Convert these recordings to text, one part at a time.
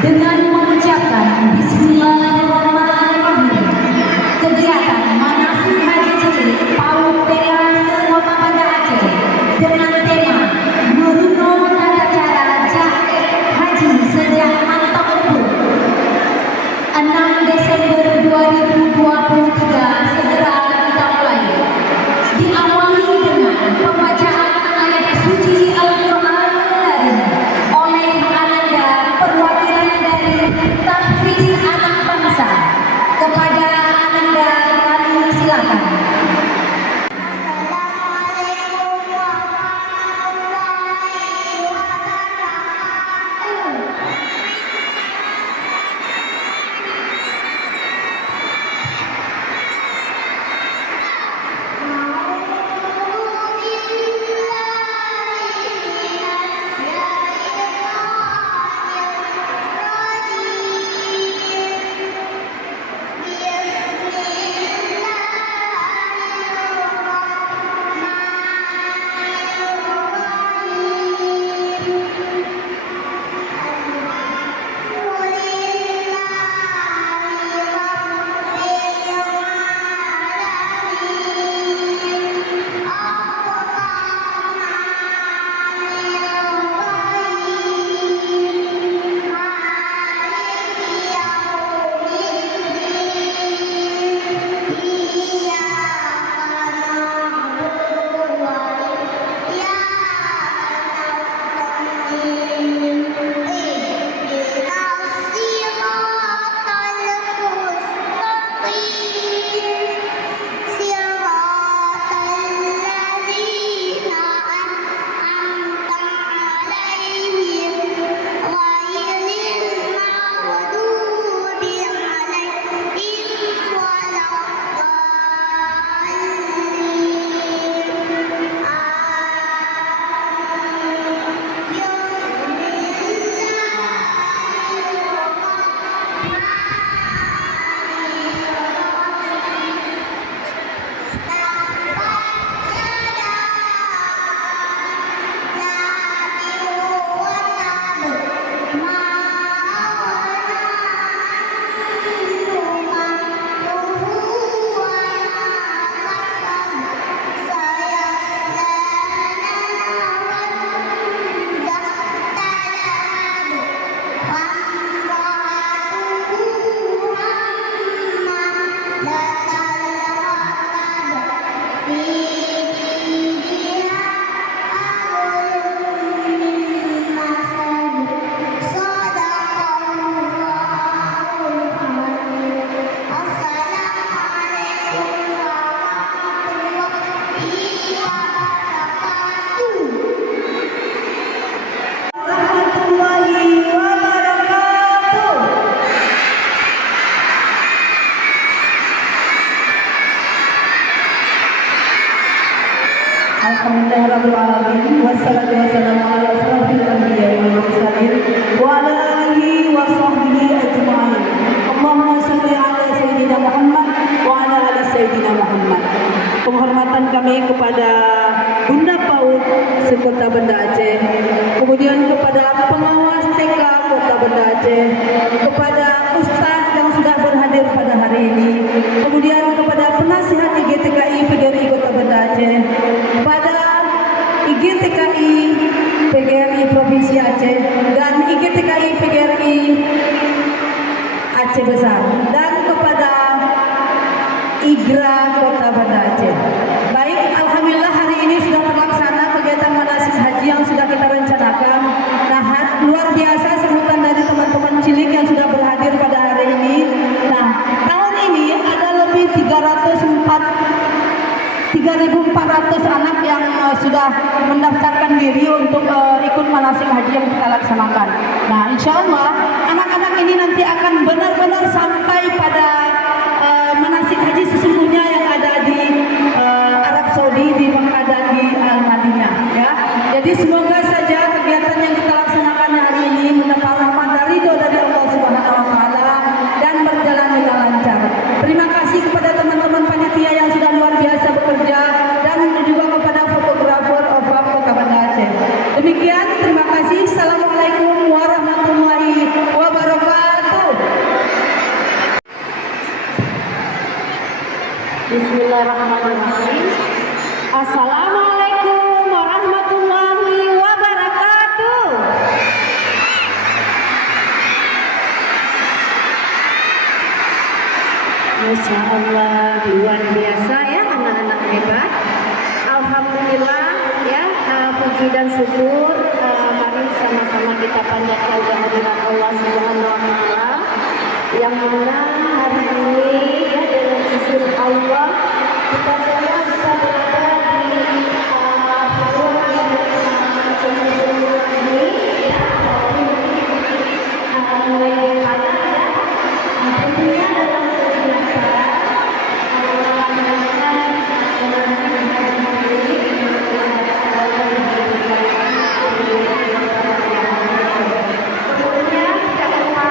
dengan mengucapkan Bismillahirrahmanirrahim. Kegiatan manasik haji cilik PAUD PA Semua Banda Aceh dengan tema meruno tata cara jaket haji sejak mantap umur 6 Desember 2023 segera kita mulai. Diawali dengan pembacaan ayat suci Al-Quran oleh Ananda perwakilan dari Tahfiz Anak Bangsa. Kepada Ananda kami silakan. Alhamdulillahirrahmanirrahim. Wassalatu wassalamu ala asrofil anbiya wal mursalin wa ala alihi wa sahbihi ajma'in. Allahumma salli ala Sayyidina Muhammad wa ala ali Sayyidina Muhammad. Penghormatan kami kepada Bunda PAUD sekota Banda Aceh, kemudian kepada pengawas TK Kota Banda Aceh, kepada Ustadz yang sudah berhadir pada hari ini, kemudian kepada penasihat IGTKI PGRI Kota Banda Aceh, kepada IGTKI PGRI Provinsi Aceh dan IGTKI PGRI Aceh Besar, dan kepada IGRA Kota Banda Aceh. Baik, alhamdulillah hari ini sudah terlaksana kegiatan manasik haji yang sudah kita rencanakan. Nah, luar biasa sambutan dari teman-teman cilik yang sudah berhadir pada hari ini. Nah, tahun ini ada lebih 3.400 anak yang sudah mendaftarkan diri untuk ikut manasik haji yang kita laksanakan. Nah, insya Allah anak-anak ini nanti akan benar-benar sampai pada manasik haji sesungguhnya yang ada di Arab Saudi, di Mekah dan di Al-Madinah, ya. Jadi semoga saja kegiatan yang kita laksanakan hari ini mendapat rahmat dan ridho dari Allah Subhanahu wa taala dan berjalan dengan lancar. Terima kasih kepada teman-teman panitia yang sudah luar biasa bekerja dan juga kepada fotografer OVAP Kota Banda Aceh. Demikian, terima kasih. Assalamualaikum warahmatullahi Bismillahirrahmanirrahim. Assalamualaikum warahmatullahi wabarakatuh. Masya Allah, luar biasa ya anak-anak hebat. Alhamdulillah ya, puji dan syukur mari sama-sama kita panjatkan kehadiran Allah Subhanahu wa taala yang mana hari ini ya dengan izin Allah kita semua bisa berada di forum yang ini ya, mulai panas ya. Tentunya dalam kemudian kita lupa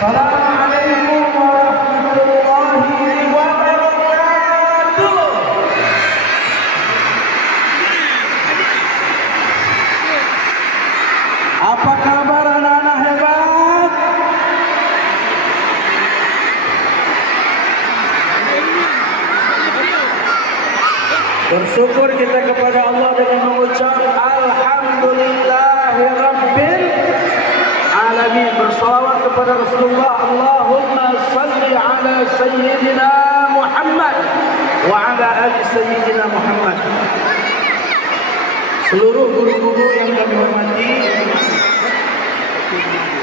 Assalamualaikum warahmatullahi wabarakatuh. Apa kabar anak-anak hebat? Bersyukur kita kepada Allah dengan mengucap Alhamdulillahirabbil alamin. Bersalawat kepada Rasulullah. Allahumma salli ala sayyidina Muhammad wa ala ali sayyidina Muhammad. Seluruh guru-guru yang kami hormati,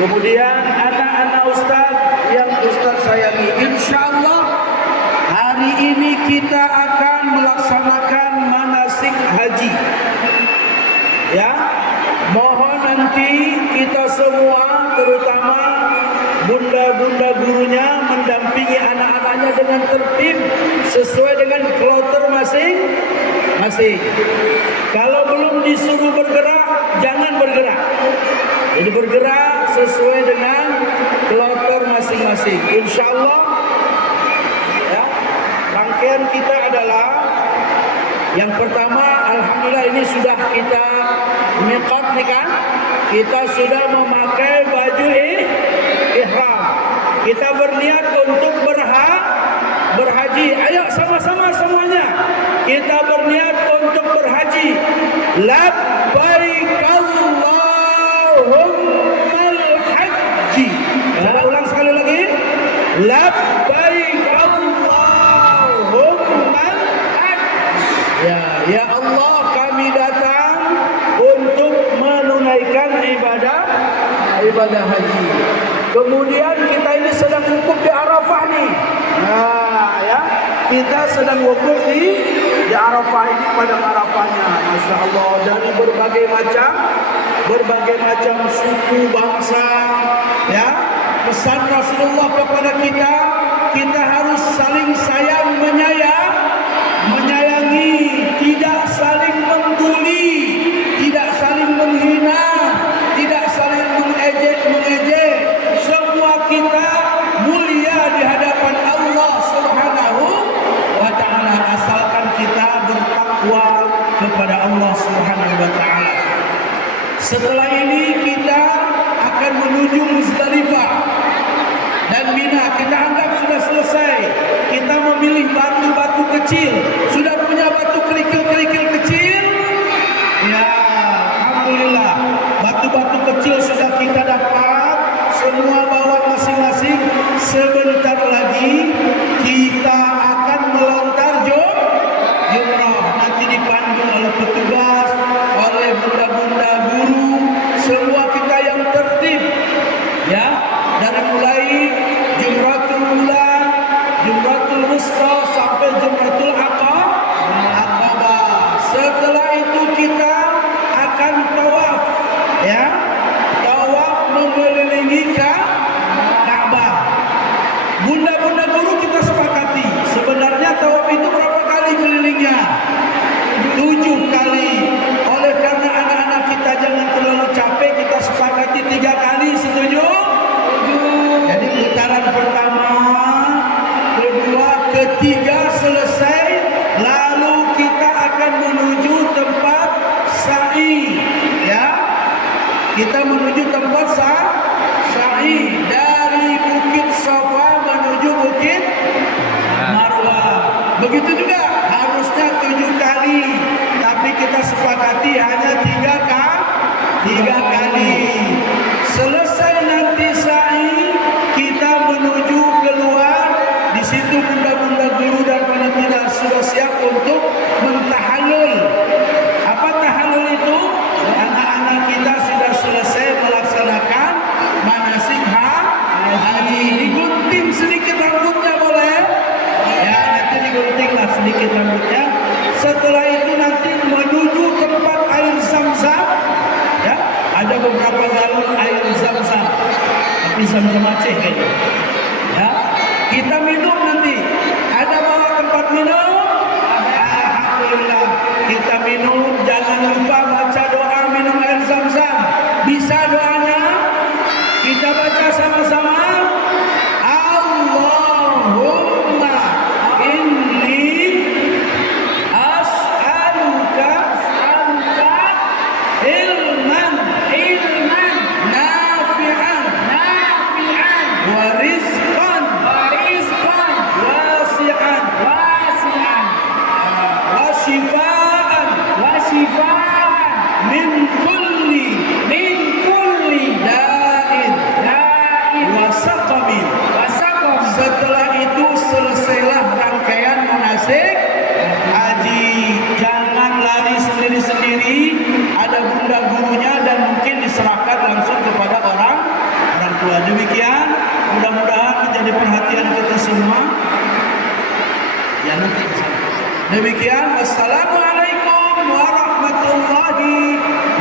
kemudian anak-anak ustaz yang ustaz sayangi, insyaallah hari ini kita akan melaksanakan manasik haji. Ya, mohon nanti kita semua, terutama bunda-bunda gurunya, mendampingi anak-anaknya dengan tertib sesuai dengan kloter masing-masing. Kalau belum disuruh bergerak, jangan bergerak. Jadi bergerak sesuai dengan kloter masing-masing. Insyaallah. Ya, rangkaian kita adalah yang pertama, alhamdulillah ini sudah kita miqat nih kan. Kita sudah memakai baju ihram. Kita berniat untuk berhaji. Ayo sama-sama semuanya. Kita berniat untuk berhaji. Labbaik Allahummal haji. Saya ulang sekali lagi. Labbaik Allahummal haji. Ya Allah, kami datang untuk menunaikan ibadah haji. Kemudian kita ini sedang wukuf di Arafah nih. Nah, ya, kita sedang wukuf di Arafah ini, padang Arafahnya. Masya Allah, dari berbagai macam suku bangsa. Ya, pesan Rasulullah kepada kita, kita harus saling sayang menyayangi, tidak saling membuli, tidak saling menghina, tidak saling mengejek. Semua kita mulia di hadapan Allah Subhanahu wa taala, asalkan kita bertakwa kepada Allah Subhanahu wa taala. Setelah ini kita akan menuju Muzdalifah dan Mina. Kita anggap sudah selesai. Kita memilih batu-batu kecil. Sudah punya batu kerikil-kerikil kecil? Ya, alhamdulillah. Batu-batu kecil sudah kita dapat. Semua bawa masing-masing. Sebentar lagi kita akan melontar jumrah. Nanti dipandu oleh petugas, oleh bunda-bunda guru. Semua kita yang tertib. Ya, dari mulai Jumratul Ula, Jumratul Wusta sampai Jumratul Aqabah. Setelah itu kita akan tawaf, ya, tawaf mengelilingi Ka'bah. Bunda-bunda guru kita sepakati, sebenarnya tawaf itu berapa kali kelilingnya? 7 kali. Oleh karena anak-anak kita jangan terlalu capek, kita sepakati 3 kali. Setuju? Jadi putaran pertama, kedua, ketiga selesai, lalu kita akan menuju tempat sa'i. Ya, kita menuju tempat sa'i dari Bukit Safa menuju Bukit Marwah. Begitu juga harusnya 7 kali, tapi kita sepakati hanya 3 kali. Selesai nanti sa'i, kita menuju keluar. Di situ bunda-bunda guru dan panitia sudah siap untuk mentahallul. Apa tahallul itu? Anak-anak kita sudah selesai melaksanakan manasik haji. Digunting sedikit rambutnya boleh? Ya, nanti diguntinglah sedikit rambutnya. Setelah itu nanti menuju tempat air Zam-Zam. Ya, ada beberapa galon air Zam-Zam. Tapi Zam-Zam Aceh kayaknya. Ya, kita minum nanti. Ada bawa tempat minum? Alhamdulillah, kita minum. Jangan lupa baca doa minum air Zam-Zam. Bisa doanya? Kita baca sama-sama. setelah itu selesailah rangkaian manasik haji. Jangan lari sendiri-sendiri, ada bunda gurunya dan mungkin diserahkan langsung kepada orang tua. Demikian, mudah-mudahan menjadi perhatian kita semua. Ya, nanti di sana. Demikian, wassalamualaikum warahmatullahi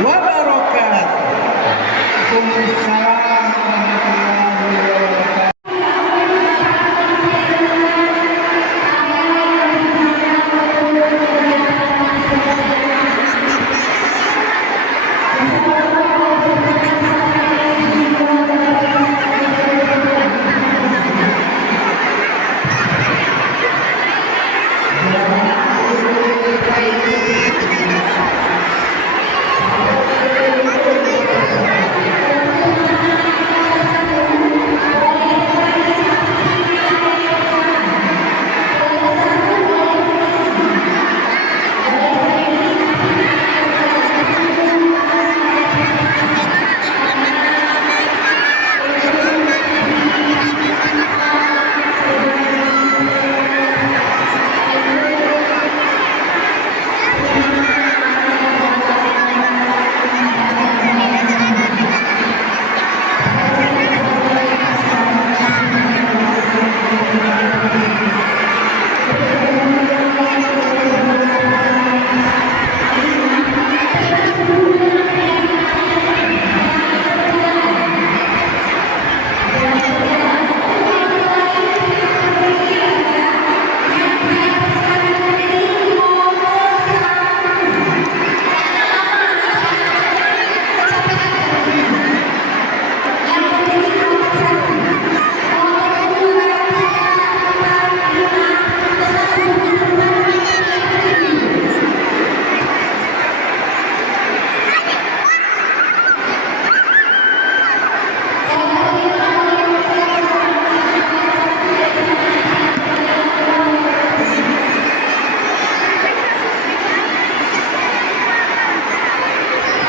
wabarakatuh. Waalaikumsalam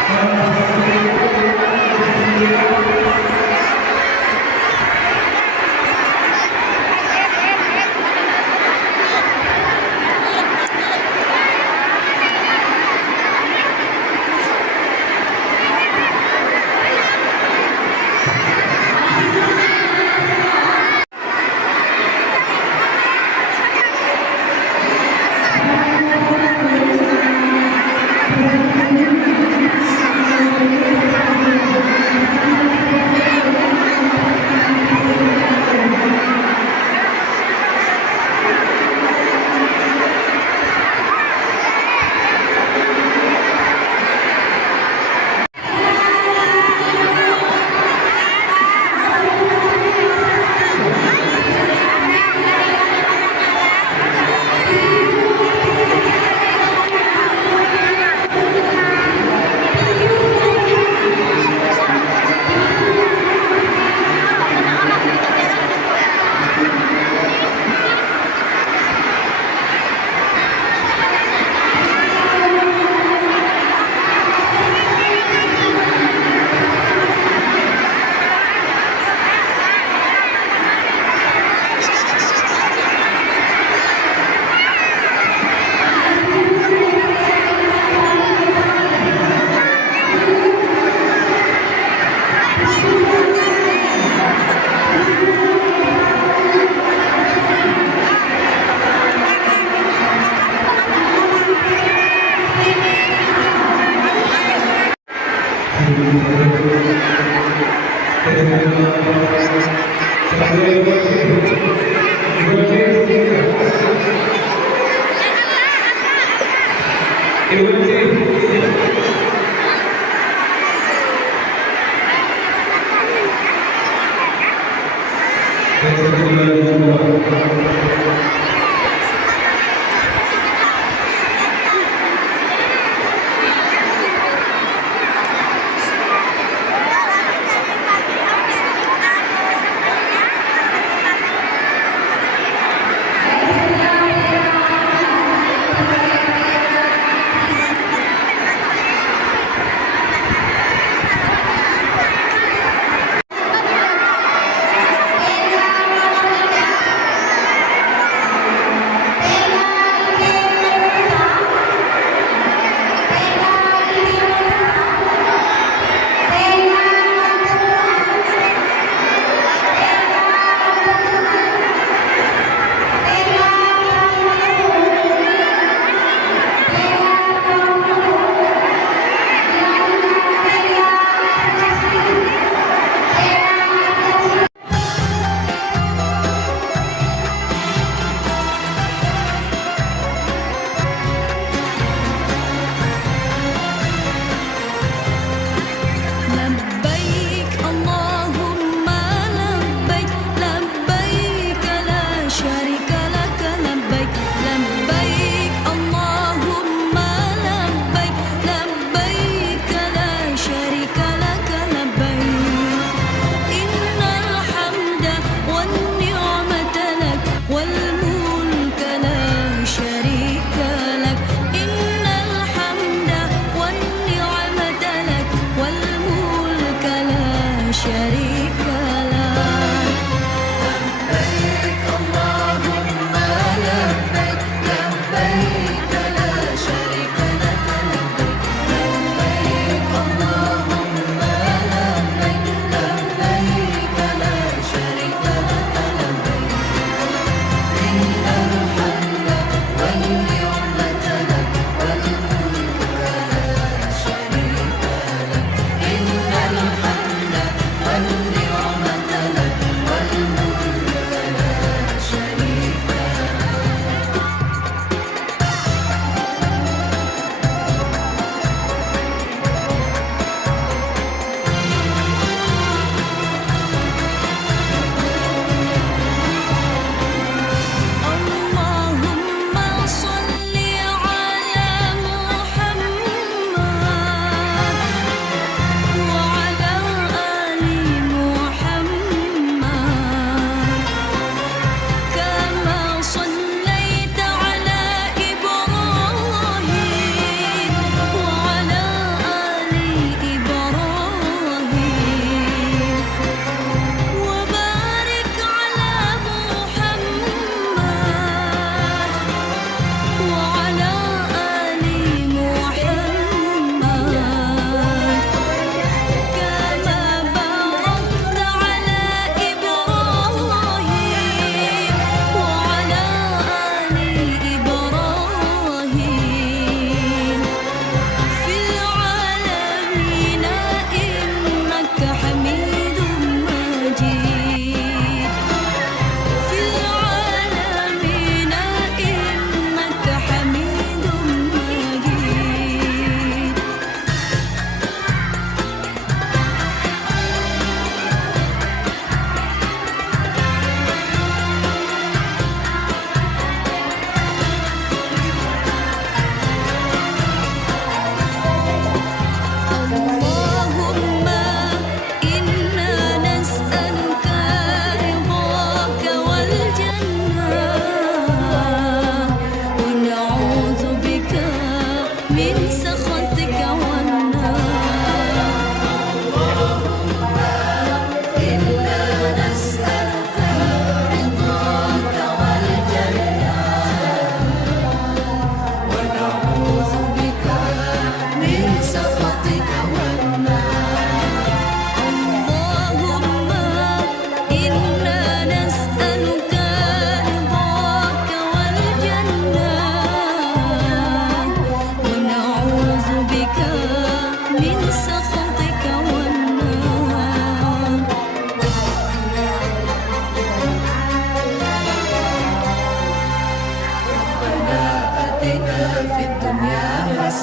warahmatullahi wabarakatuh.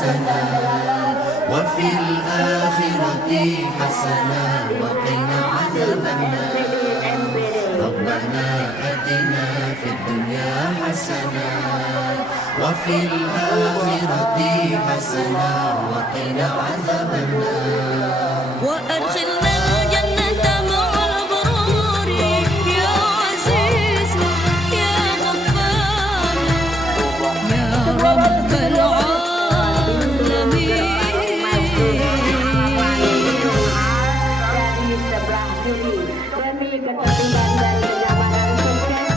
حسنة وفي الآخرة حسنة وقنا عذاب النار ربنا آتنا في الدنيا حسنة وفي الآخرة حسنة وقنا عذاب النار وأدخلنا الجنة مع الأبرار يا عزيز يا غفار يا رب العالمين. Dari sebelah kiri demi ketertiban dan kenyamanan sukses.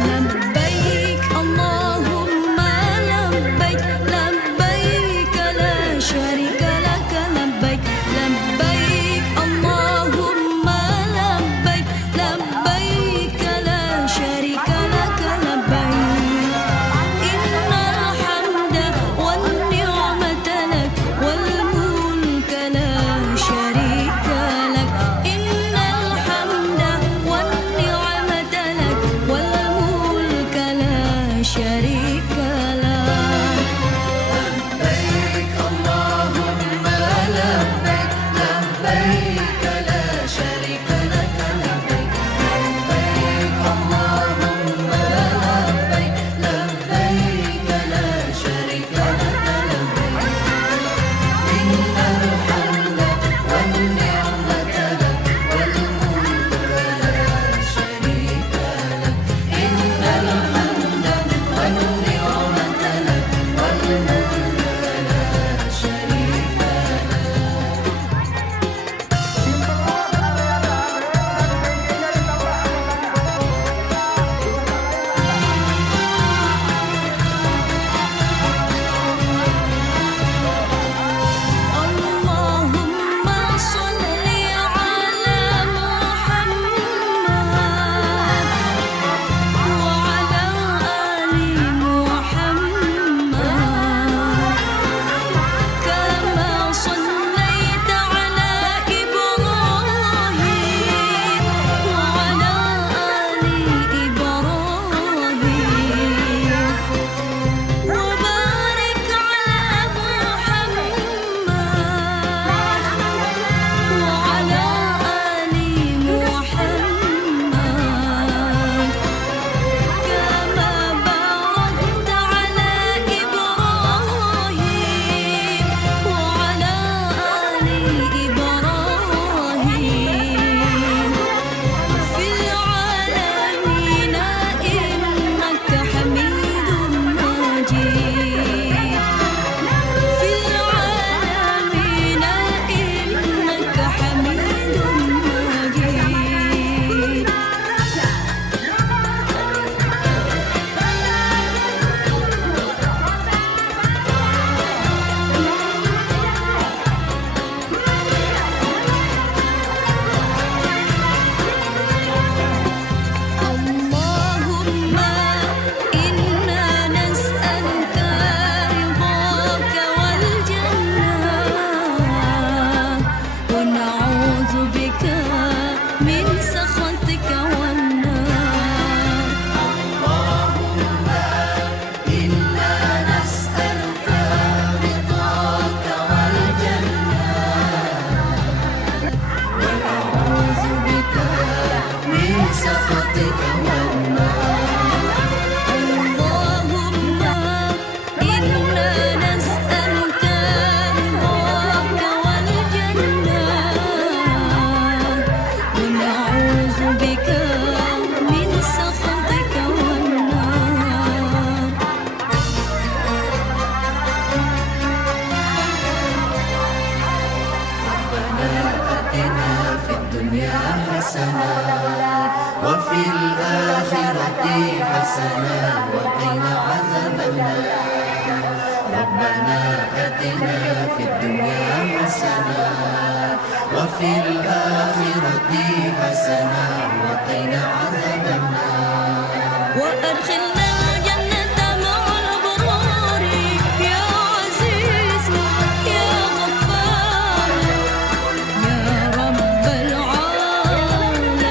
لبيك اللهم لبيك لبيك لا شريك لك لبيك لبيك اللهم لبيك لبيك لا شريك لك لبيك إن الحمد والنعمة لك والملك لا شريك لك إن الحمد والنعمة لك والملك لا شريك لك. لبيك اللهم لبيك لبيك لا شريك لك لبيك لبيك اللهم لبيك لبيك لا شريك لك لبيك إن الحمد والنعمة لك والملك لا شريك لك إن الحمد والنعمة لك والملك لا شريك لك. اللهم صل على محمد وعلى آل محمد كما صليت على إبراهيم وعلى آل إبراهيم وبارك على محمد وعلى آل محمد كما باركت على إبراهيم وعلى آل إبراهيم في العالمين إنك حميد مجيد في العالمين إنك حميد مجيد. اللهم إنا نسألك رضاك والجنة ونعوذ بك من سخطك والنار. اللهم إنا نسألك رضاك والجنة ونعوذ بك من سخطك والنار. اللهم إنا نسألك رضاك والجنة ونعوذ بك من سخطك والنار. ربنا آتنا في الدنيا حسنة وفي الآخرة حسنة وقنا عذاب النار ربنا آتنا في الدنيا حسنة وفي الآخرة حسنة وقنا عذاب النار وأدخلنا الجنة مع الأبرار يا عزيز يا غفار يا رب العالمين.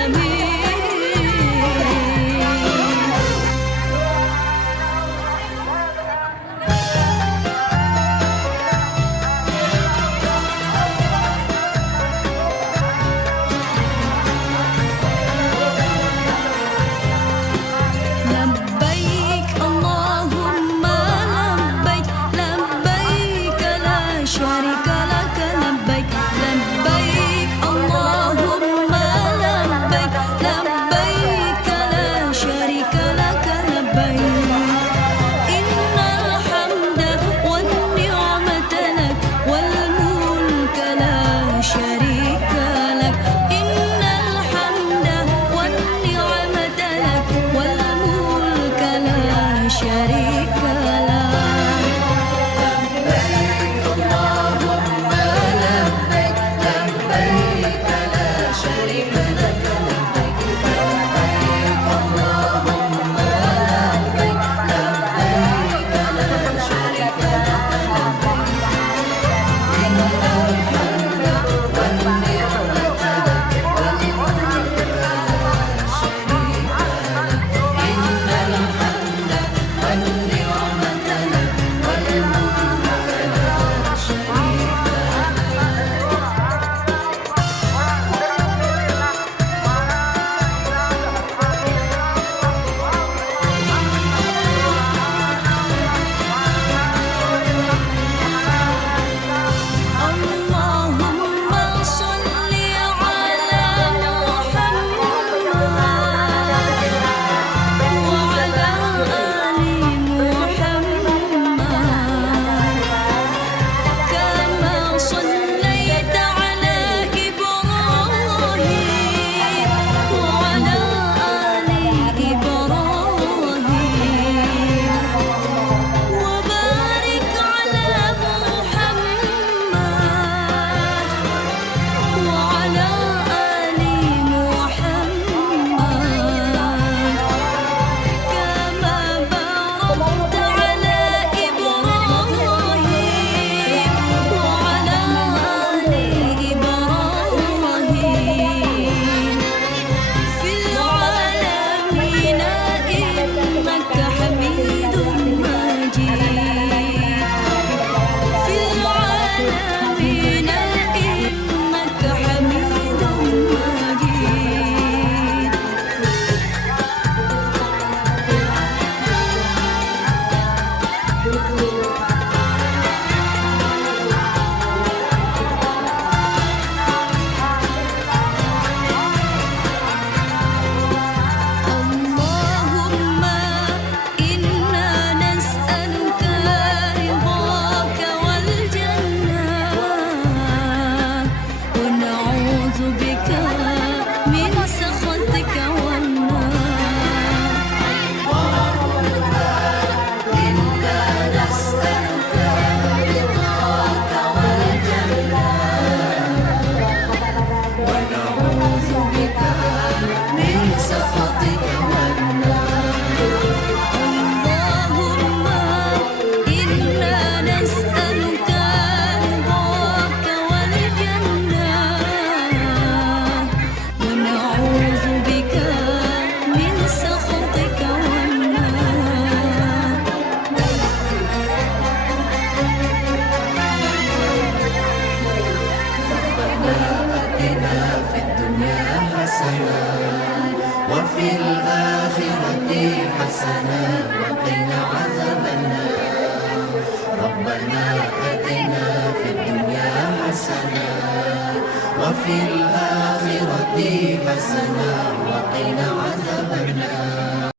وفي الآخرة حسنة وقنا عذاب النار ربنا آتنا في الدنيا حسنة وفي الآخرة حسنة وقنا عذاب النار